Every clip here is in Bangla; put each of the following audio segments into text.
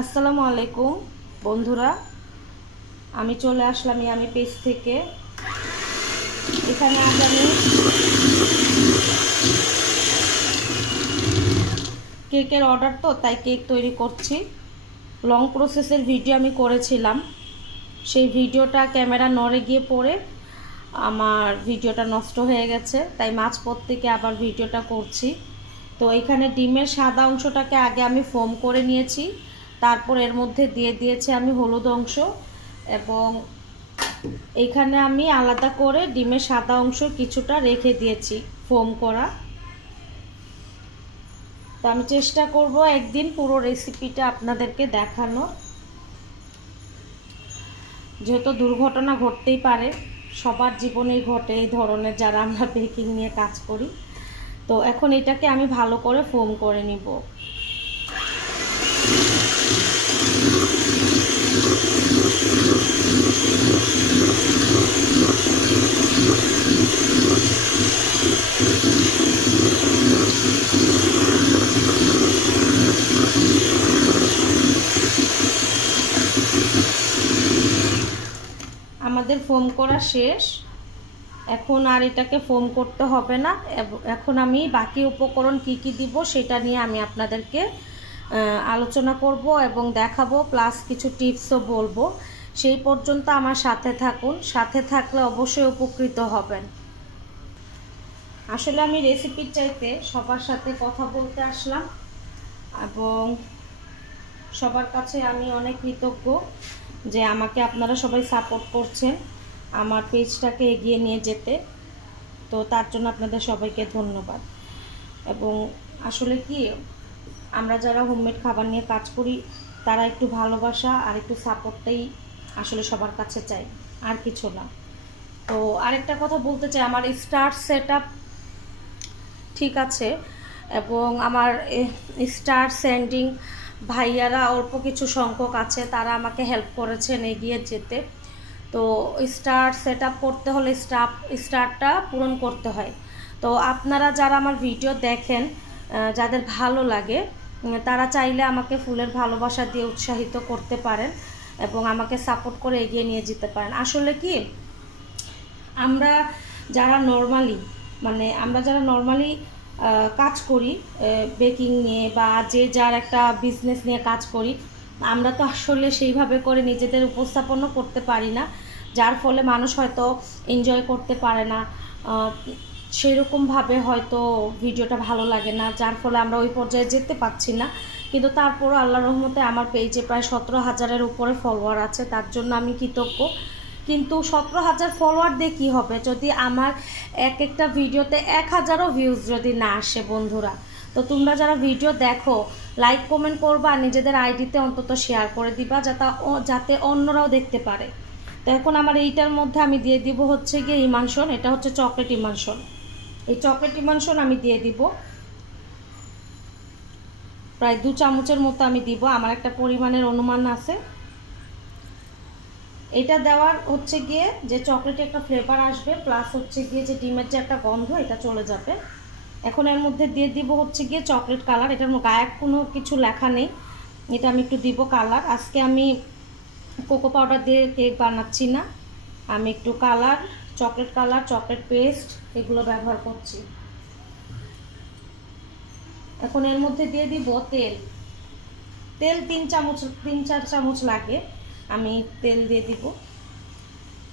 আসসালামু আলাইকুম বন্ধুরা, আমি চলে আসলাম আমি পেজ থেকে। এখানে আজ আমি কেকের অর্ডার, তো তাই কেক তৈরি করছি। লং প্রসেসের ভিডিও আমি করেছিলাম, সেই ভিডিওটা ক্যামেরা নড়ে গিয়ে পড়ে আমার ভিডিওটা নষ্ট হয়ে গেছে, তাই মাঝপথ থেকে আবার ভিডিওটা করছি। তো এখানে ডিমের সাদা অংশটাকে আগে আমি ফোম করে নিয়েছি, তারপর এর মধ্যে দিয়ে দিয়েছি আমি হলুদ অংশ, এবং এইখানে আমি আলাদা করে ডিমের সাদা অংশ কিছুটা রেখে দিয়েছি ফোম করা। তো আমি চেষ্টা করব একদিন পুরো রেসিপিটা আপনাদেরকে দেখানো, যেহেতু দুর্ঘটনা ঘটতেই পারে, সবার জীবনেই ঘটে এই ধরনের, যারা আমরা বেকিং নিয়ে কাজ করি। তো এখন এটাকে আমি ভালো করে ফোম করে নিব। আমাদের ফোম করা শেষ, এখন আর এটাকে ফোম করতে হবে না। এখন আমি বাকি উপকরণ কি কি দিব সেটা নিয়ে আমি আপনাদেরকে আলোচনা করব এবং দেখাবো, প্লাস কিছু টিপসও বলবো। সেই পর্যন্ত আমার সাথে থাকুন, সাথে থাকলে অবশ্যই উপকৃত হবেন। আসলে আমি রেসিপির চাইতে সবার সাথে কথা বলতে আসলাম, এবং সবার কাছে আমি অনেক কৃতজ্ঞ যে আমাকে আপনারা সবাই সাপোর্ট করছেন আমার পেজটাকে এগিয়ে নিয়ে যেতে। তো তার জন্য আপনাদের সবাইকে ধন্যবাদ। এবং আসলে কি, আমরা যারা হোমমেড খাবার নিয়ে কাজ করি তারা একটু ভালোবাসা আর একটু সাপোর্টটাই আসলে সবার কাছে চাই, আর কিছু না। তো আরেকটা কথা বলতে চাই, আমার স্টার্ট সেটআপ ঠিক আছে, এবং আমার স্টার সেন্ডিং ভাইয়ারা অল্প কিছু সংখ্যক আছে, তারা আমাকে হেল্প করেছেন এগিয়ে যেতে। তো স্টার সেটআপ করতে হলে স্টারটা পূরণ করতে হয়। তো আপনারা যারা আমার ভিডিও দেখেন, যাদের ভালো লাগে, তারা চাইলে আমাকে ফুলের ভালোবাসা দিয়ে উৎসাহিত করতে পারেন এবং আমাকে সাপোর্ট করে এগিয়ে নিয়ে যেতে পারেন। আসলে কি, আমরা যারা নর্মালি কাজ করি বেকিং নিয়ে, বা যে যার একটা বিজনেস নিয়ে কাজ করি, আমরা তো আসলে সেইভাবে করে নিজেদের উপস্থাপনও করতে পারি না, যার ফলে মানুষ হয়তো এনজয় করতে পারে না, সেরকমভাবে হয়তো ভিডিওটা ভালো লাগে না, যার ফলে আমরা ওই পর্যায়ে যেতে পারছি না। কিন্তু তারপরও আল্লাহর রহমতে আমার পেজে প্রায় 17,000-এর উপরে ফলোয়ার আছে, তার জন্য আমি কৃতজ্ঞ। কিন্তু 17,000 ফলোয়ার দিয়ে কী হবে যদি আমার একটা ভিডিওতে 1,000ও ভিউজ যদি না আসে বন্ধুরা? তো তোমরা যারা ভিডিও দেখো, লাইক কমেন্ট করবা, নিজেদের আইডিতে অন্তত শেয়ার করে দিবা, যাতে অন্যরাও দেখতে পারে। তো এখন আমার এইটার মধ্যে আমি দিয়ে দিব হচ্ছে গিয়ে ইমানশন, এটা হচ্ছে চকলেট ইমানশন। এই চকলেট ইমানশন আমি দিয়ে দিব প্রায় 2 চামচের মতো আমি দিব, আমার একটা পরিমাণের অনুমান আছে। এটা দেওয়ার হচ্ছে গিয়ে যে চকলেটে একটা ফ্লেভার আসবে, প্লাস হচ্ছে গিয়ে যে ডিমের যে একটা গন্ধ, এটা চলে যাবে। এখন এর মধ্যে দিয়ে দিব হচ্ছে গিয়ে চকলেট কালার, এটার গায়ে কোনো কিছু লেখা নেই, এটা আমি একটু দিব কালার। আজকে আমি কোকো পাউডার দিয়ে কেক বানাচ্ছি না, আমি একটু colour, chocolate colour, chocolate paste এগুলো ব্যবহার করছি। এখন এর মধ্যে দিয়ে দিব তেল 3-4 চামচ লাগে, আমি তেল দিয়ে দিব।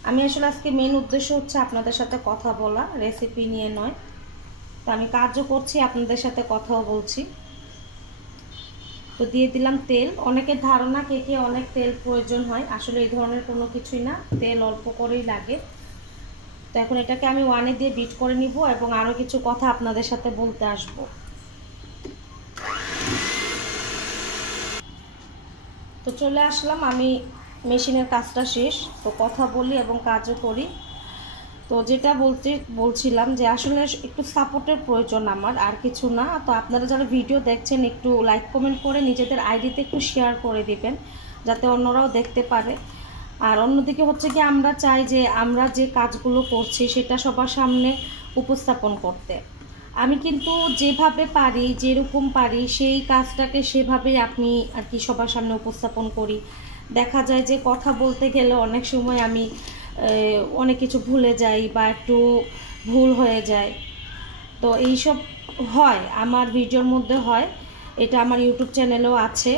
আমি আসলে আজকে মেন উদ্দেশ্য হচ্ছে আপনাদের সাথে কথা বলা, রেসিপি নিয়ে নয়। তো আমি কাজও করছি, আপনাদের সাথে কথাও বলছি। তো দিয়ে দিলাম তেল। অনেকের ধারণা কেকে অনেক তেল প্রয়োজন হয়, আসলে এই ধরনের কোনো কিছুই না, তেল অল্প করেই লাগে। তো এখন এটাকে আমি ওয়ানে দিয়ে বিট করে নিব এবং আরও কিছু কথা আপনাদের সাথে বলতে আসব। তো চলে আসলাম, আমি মেশিনের কাজটা শেষ, তো কথা বলি এবং কাজও করি। তো যেটা বলছিলাম যে আসলে একটু সাপোর্টের প্রয়োজন আমার, আর কিছু না। তো আপনারা যারা ভিডিও দেখছেন একটু লাইক কমেন্ট করে নিজেদের আইডিতে একটু শেয়ার করে দিবেন, যাতে অন্যরাও দেখতে পারে। আর অন্যদিকে হচ্ছে কি, আমরা চাই যে আমরা যে কাজগুলো করছি সেটা সবার সামনে উপস্থাপন করতে। আমি কিন্তু যেভাবে পারি, যেরকম পারি সেই কাজটাকে সেভাবেই আমি আর কি সবার সামনে উপস্থাপন করি। দেখা যায় যে কথা বলতে গেলে অনেক সময় আমি অনেক কিছু ভুলে যাই বা একটু ভুল হয়ে যায়। তো এইসব হয় আমার ভিডিওর মধ্যে হয়, এটা আমার ইউটিউব চ্যানেলেও আছে।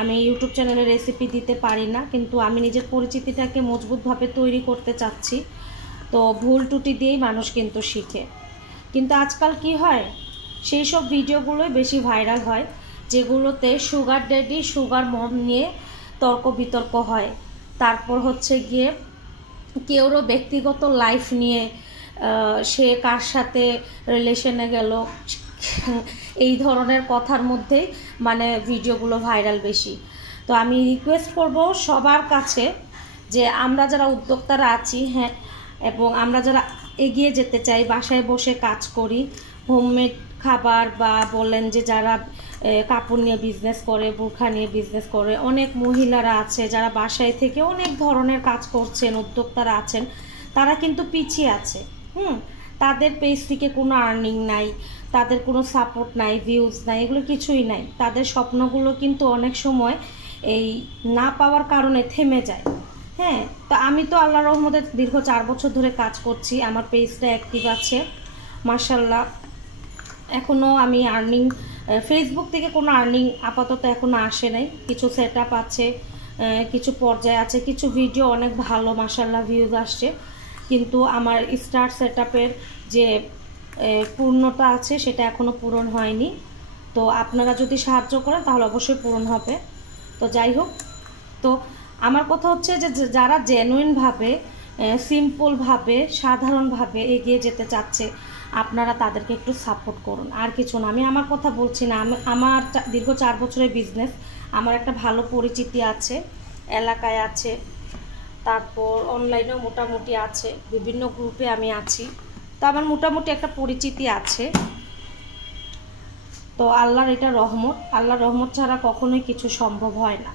আমি ইউটিউব চ্যানেলে রেসিপি দিতে পারি না, কিন্তু আমি নিজের পরিচিতিটাকে মজবুতভাবে তৈরি করতে চাচ্ছি। তো ভুল ত্রুটি দিয়েই মানুষ কিন্তু শিখে। কিন্তু আজকাল কি হয়, সেই সব ভিডিওগুলোই বেশি ভাইরাল হয় যেগুলোতে সুগার ড্যাডি সুগার মম নিয়ে তর্ক বিতর্ক হয়। তারপর হচ্ছে গিয়ে কেউরও ব্যক্তিগত লাইফ নিয়ে সে কার সাথে রিলেশনে গেল, এই ধরনের কথার মধ্যেই মানে ভিডিওগুলো ভাইরাল বেশি। তো আমি রিকোয়েস্ট করব সবার কাছে যে আমরা যারা উদ্যোক্তারা আছি, হ্যাঁ, এবং আমরা যারা এগিয়ে যেতে চাই, বাসায় বসে কাজ করি, হোমমেড খাবার বা বলেন যে যারা কাপড় নিয়ে বিজনেস করে, বোরখা নিয়ে বিজনেস করে, অনেক মহিলারা আছে যারা বাসায় থেকে অনেক ধরনের কাজ করছেন, উদ্যোক্তারা আছেন, তারা কিন্তু পিছিয়ে আছে। তাদের পেজ থেকে কোনো আর্নিং নাই, তাদের কোনো সাপোর্ট নাই, ভিউজ নাই, এগুলো কিছুই নাই। তাদের স্বপ্নগুলো কিন্তু অনেক সময় এই না পাওয়ার কারণে থেমে যায়। হ্যাঁ, তো আমি তো আল্লাহর রহমতে দীর্ঘ 4 বছর ধরে কাজ করছি, আমার পেজটা অ্যাক্টিভ আছে মাশাআল্লাহ। এখনও আমি আর্নিং, ফেসবুক থেকে কোনো আর্নিং আপাতত এখনও আসে নাই। কিছু সেট আপ আছে, কিছু পর্যায়ে আছে, কিছু ভিডিও অনেক ভালো মাশাআল্লাহ ভিউজ আসছে, কিন্তু আমার স্টার সেট আপের যে পূর্ণতা আছে সেটা এখনও পূরণ হয়নি। তো আপনারা যদি সাহায্য করেন তাহলে অবশ্যই পূরণ হবে। তো যাই হোক, তো আমার কথা হচ্ছে যে যারা জেনুইনভাবে, সিম্পলভাবে, সাধারণভাবে এগিয়ে যেতে চাচ্ছে, আপনারা তাদেরকে একটু সাপোর্ট করুন, আর কিছু না। আমি আমার কথা বলছি না, আমার দীর্ঘ 4 বছরের বিজনেস, আমার একটা ভালো পরিচিতি আছে, এলাকায় আছে, তারপর অনলাইনেও মোটামুটি আছে, বিভিন্ন গ্রুপে আমি আছি, তো আমার মোটামুটি একটা পরিচিতি আছে। তো আল্লাহর এটা রহমত, আল্লাহর রহমত ছাড়া কখনোই কিছু সম্ভব হয় না।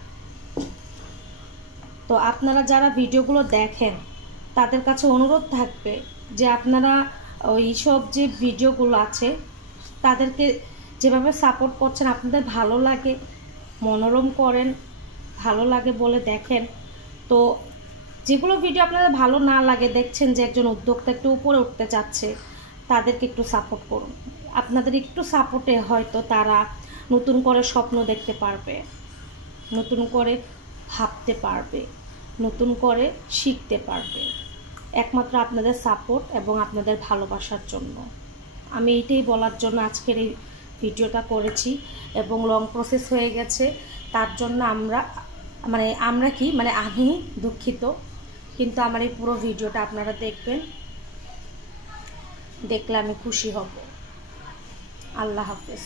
তো আপনারা যারা ভিডিওগুলো দেখেন তাদের কাছে অনুরোধ থাকবে যে আপনারা ওই সব যে ভিডিওগুলো আছে তাদেরকে যেভাবে সাপোর্ট করছেন, আপনাদের ভালো লাগে, মনোরম করেন, ভালো লাগে বলে দেখেন। তো যেগুলো ভিডিও আপনাদের ভালো না লাগে, দেখছেন যে একজন উদ্যোক্তা একটু উপরে উঠতে চাচ্ছে, তাদেরকে একটু সাপোর্ট করুন। আপনাদের একটু সাপোর্টে হয়তো তারা নতুন করে স্বপ্ন দেখতে পারবে, নতুন করে ভাবতে পারবে, নতুন করে শিখতে পারবে, একমাত্র আপনাদের সাপোর্ট এবং আপনাদের ভালোবাসার জন্য। আমি এইটাই বলার জন্য আজকের এই ভিডিওটা করেছি, এবং লং প্রসেস হয়ে গেছে, তার জন্য আমি দুঃখিত। কিন্তু আমার এই পুরো ভিডিওটা আপনারা দেখবেন, দেখলে আমি খুশি হব। আল্লাহ হাফেজ।